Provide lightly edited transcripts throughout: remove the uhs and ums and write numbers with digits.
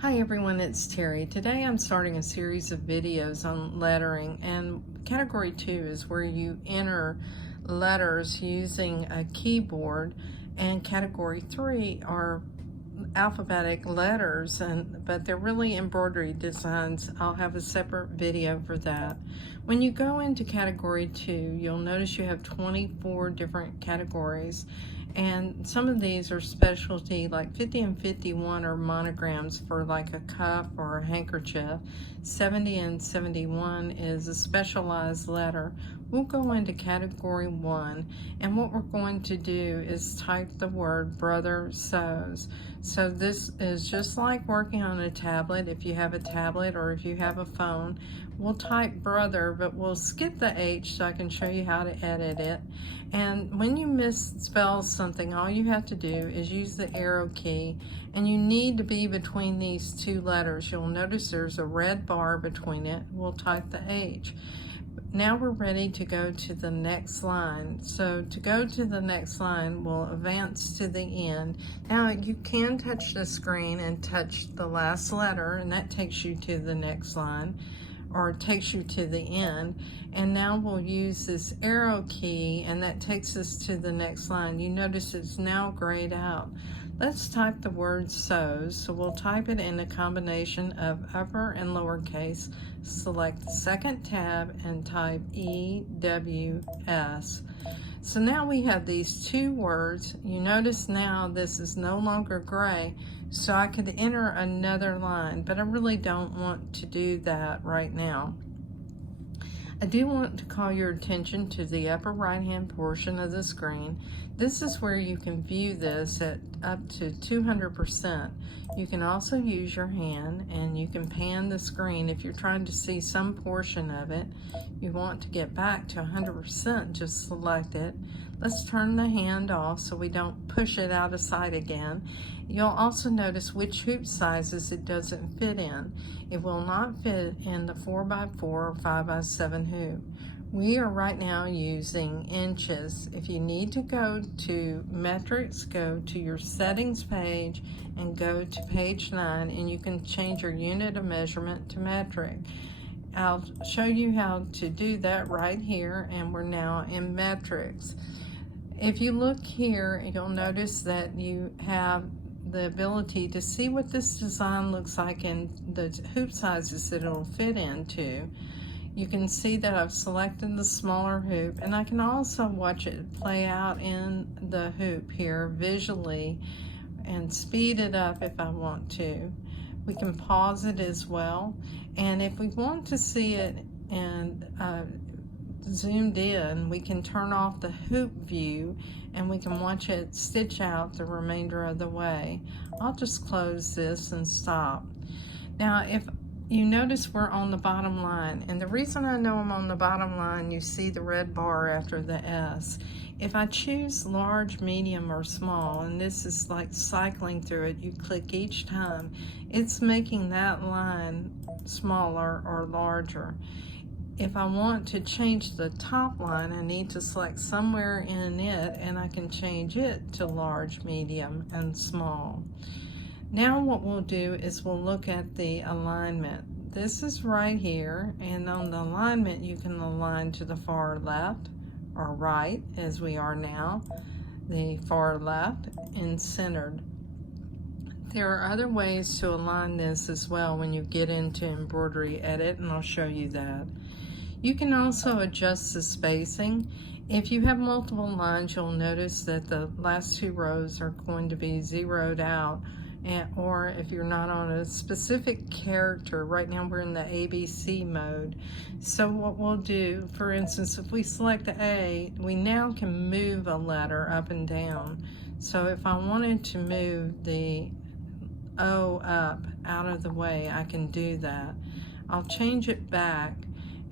Hi everyone, it's Terry. Today I'm starting a series of videos on lettering, and category 2 is where you enter letters using a keyboard, and category 3 are alphabetic letters, but they're really embroidery designs. I'll have a separate video for that. When you go into category 2, you'll notice you have 24 different categories, and some of these are specialty, like 50 and 51 are monograms for like a cuff or a handkerchief. 70 and 71 is a specialized letter. We'll go into category 1, and what we're going to do is type the word brother sews. So this is just like working on a tablet. If you have a tablet or if you have a phone, we'll type brother, but we'll skip the H so I can show you how to edit it. And when you misspell something, all you have to do is use the arrow key, and you need to be between these two letters. You'll notice there's a red bar between it. We'll type the H. Now we're ready to go to the next line. So to go to the next line, we'll advance to the end. Now you can touch the screen and touch the last letter, and that takes you to the next line, or takes you to the end. And now we'll use this arrow key, and that takes us to the next line. You notice it's now grayed out. Let's type the word sews. So we'll type it in a combination of upper and lowercase. Select the second tab and type EWS. So now we have these two words. You notice now this is no longer gray, so I could enter another line, but I really don't want to do that right now. I do want to call your attention to the upper right hand portion of the screen. This is where you can view this at up to 200%. You can also use your hand, and you can pan the screen if you're trying to see some portion of it. You want to get back to 100%, just select it. Let's turn the hand off so we don't push it out of sight again. You'll also notice which hoop sizes it doesn't fit in. It will not fit in the 4x4 or 5x7 hoop. We are right now using inches. If you need to go to metrics, go to your settings page and go to page 9, and you can change your unit of measurement to metric. I'll show you how to do that right here, and we're now in metrics. If you look here, you'll notice that you have the ability to see what this design looks like and the hoop sizes that it'll fit into. You can see that I've selected the smaller hoop, and I can also watch it play out in the hoop here visually and speed it up if I want to. We can pause it as well, and if we want to see it and zoomed in, we can turn off the hoop view and we can watch it stitch out the remainder of the way. I'll just close this and stop. Now if you notice we're on the bottom line, and the reason I know I'm on the bottom line, you see the red bar after the S. If I choose large, medium, or small, and this is like cycling through it, you click each time, it's making that line smaller or larger. If I want to change the top line, I need to select somewhere in it, and I can change it to large, medium, and small. Now what we'll do is we'll look at the alignment. This is right here, and on the alignment you can align to the far left or right, as we are now, the far left and centered. There are other ways to align this as well when you get into embroidery edit, and I'll show you that. You can also adjust the spacing. If you have multiple lines, you'll notice that the last two rows are going to be zeroed out, or if you're not on a specific character. Right now we're in the ABC mode. So what we'll do, for instance, if we select the A, we now can move a letter up and down. So if I wanted to move the O up out of the way, I can do that. I'll change it back,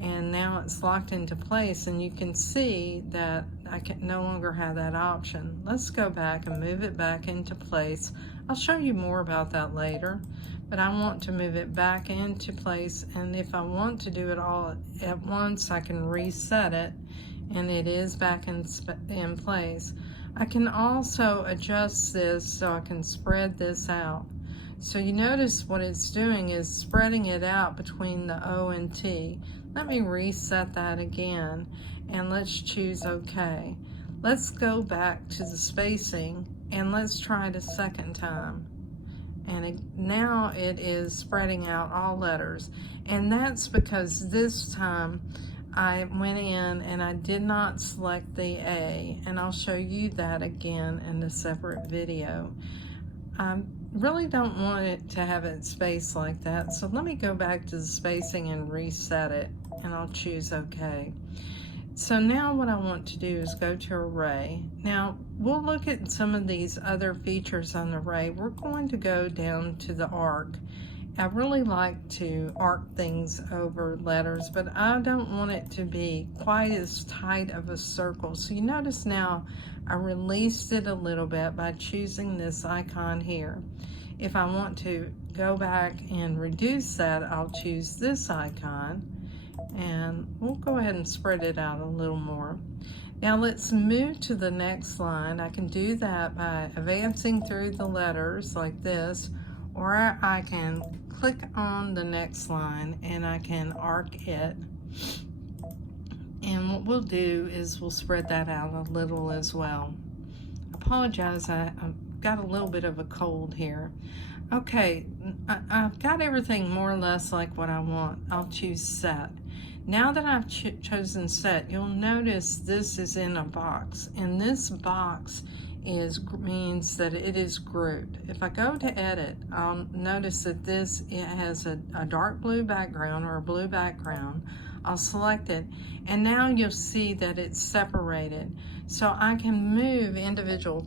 and now it's locked into place, and you can see that I can no longer have that option. Let's go back and move it back into place. I'll show you more about that later, but I want to move it back into place, and if I want to do it all at once, I can reset it, and it is back in place. I can also adjust this so I can spread this out. So you notice what it's doing is spreading it out between the O and T. Let me reset that again, and let's choose OK. Let's go back to the spacing, and let's try it a second time. And now it is spreading out all letters. And that's because this time I went in and I did not select the A, and I'll show you that again in a separate video. I really don't want it to have it spaced like that, so let me go back to the spacing and reset it, and I'll choose OK. So now what I want to do is go to array. Now we'll look at some of these other features on the array. We're going to go down to the arc. I really like to arc things over letters, but I don't want it to be quite as tight of a circle. So you notice now I released it a little bit by choosing this icon here. If I want to go back and reduce that, I'll choose this icon, and we'll go ahead and spread it out a little more. Now let's move to the next line. I can do that by advancing through the letters like this, or I can click on the next line and I can arc it. And what we'll do is we'll spread that out a little as well. Apologize, I've got a little bit of a cold here. Okay, I've got everything more or less like what I want. I'll choose set. Now that I've chosen set, you'll notice this is in a box, and this box means that it is grouped. If I go to edit, I'll notice that it has a dark blue background or a blue background. I'll select it, and now you'll see that it's separated. So I can move individual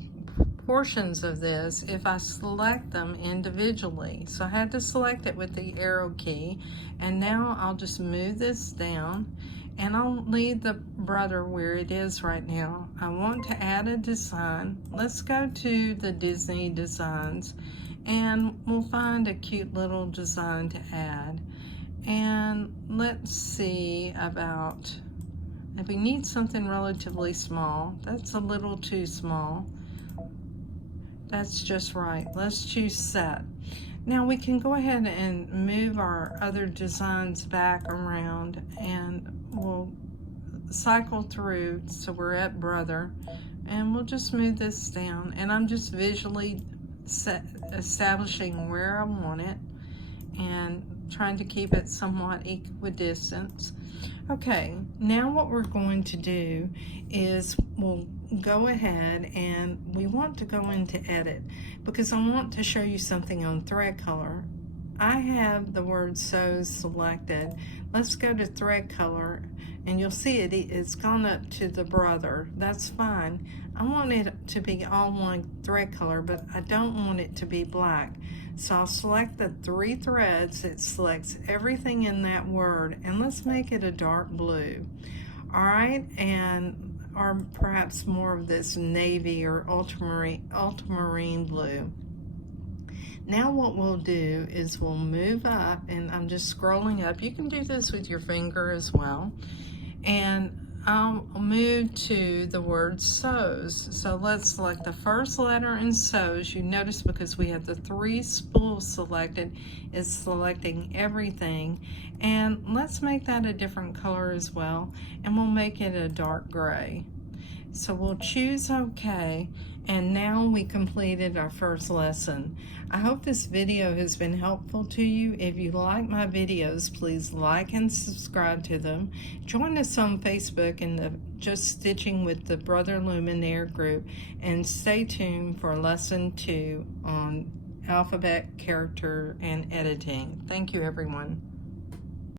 portions of this if I select them individually. So I had to select it with the arrow key, and now I'll just move this down, and I'll leave the brother where it is right now. I want to add a design. Let's go to the Disney designs, and we'll find a cute little design to add. And let's see about, if we need something relatively small, that's a little too small. That's just right. Let's choose set. Now we can go ahead and move our other designs back around, and we'll cycle through so we're at brother, and we'll just move this down, and I'm just visually establishing where I want it and trying to keep it somewhat equidistant. Okay, now what we're going to do is we'll go ahead and we want to go into edit because I want to show you something on thread color. I have the word so selected. Let's go to thread color, and you'll see it's gone up to the brother. That's fine. I want it to be all one thread color, but I don't want it to be black. So I'll select the 3 threads. It selects everything in that word, and let's make it a dark blue. All right, or perhaps more of this navy or ultramarine blue. Now what we'll do is we'll move up, and I'm just scrolling up. You can do this with your finger as well. And I'll move to the word sows. So let's select the first letter in sows. You notice because we have the 3 spools selected, it's selecting everything. And let's make that a different color as well. And we'll make it a dark gray. So we'll choose OK, and now we completed our first lesson. I hope this video has been helpful to you. If you like my videos, please like and subscribe to them. Join us on Facebook in the Just Stitching with the Brother Luminaire group, and stay tuned for lesson 2 on alphabet, character, and editing. Thank you, everyone.